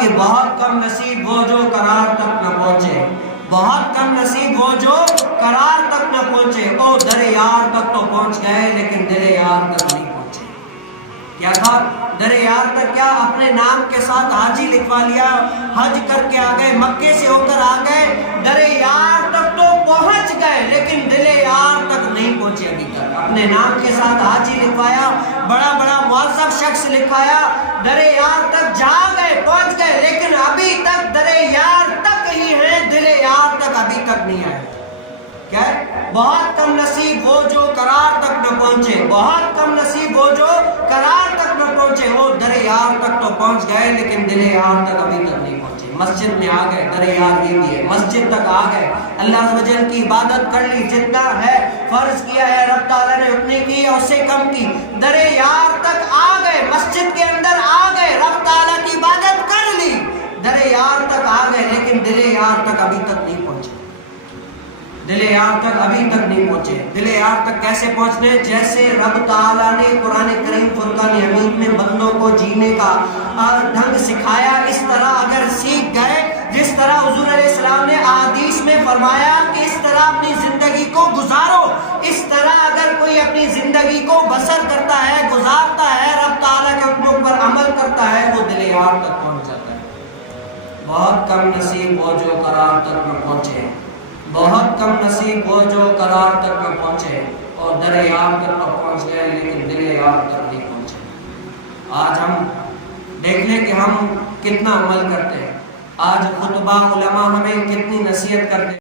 کہ بہت کم نصیب وہ جو قرار تک نہ پہنچے، بہت کم نصیب وہ جو قرار تک نہ پہنچے۔ او در یار تک تو پہنچ گئے لیکن دل یار تک نہیں پہنچے۔ کیا تھا در یار تک؟ کیا اپنے نام کے ساتھ حاجی لکھوا لیا، حج کر کے آ گئے، مکے سے ہو کر آ گئے، در یار تک تو پہنچ گئے لیکن دل یار تک نہیں پہنچے ابھی تک۔ اپنے نام کے ساتھ حاجی لکھوایا، بڑا بڑا معذب شخص لکھوایا، در یار تک جا گئے، پہنچ گئے، لیکن ابھی تک در یار تک ہی ہیں، دل یار تک ابھی تک نہیں آئے۔ کیا ہے؟ بہت کم نصیب وہ جو قرار تک نہ پہنچے، بہت کم نصیب وہ جو قرار تک نہ پہنچے۔ وہ در یار تک تو پہنچ گئے لیکن دل یار تک ابھی تک نہیں پہنچے۔ مسجد میں آ گئے، در یار یہ بھی ہے، مسجد تک آ گئے، اللہ عز و جل کی عبادت کر لی، جتنا ہے فرض کیا ہے رب تعالیٰ نے اتنی کی ہے، اس سے کم کی، در یار تک آ گئے، مسجد کے اندر آ گئے، رب تعالیٰ کی عبادت کر لی، در یار تک آ گئے لیکن دل یار تک ابھی تک نہیں پہنچے۔ دل یار تک ابھی تک نہیں پہنچے۔ دل یار تک کیسے پہنچنے؟ جیسے رب تعالیٰ نے قرآن کریم فرقان حمید میں بندوں کو جینے کا ڈھنگ سکھایا، اس طرح اگر سیکھ گئے، جس طرح حضور علیہ السلام نے احادیث میں فرمایا کہ اس طرح اپنی زندگی کو گزارو، اس طرح اگر کوئی اپنی زندگی کو بسر کرتا ہے، گزارتا ہے، رب تعالیٰ کے حکموں پر عمل کرتا ہے، وہ دل یار تک پہنچ جاتا ہے۔ بہت کم نصیب وہ جو قرار تک نہ پہنچے، بہت کم نصیب وہ جو قرار تک نہ پہنچے، اور در یار تک پہنچ گئے لیکن دل یار تک نہیں پہنچے۔ آج ہم دیکھ لیں کہ ہم کتنا عمل کرتے ہیں، آج خطبہ علماء ہمیں کتنی نصیحت کرتے ہیں۔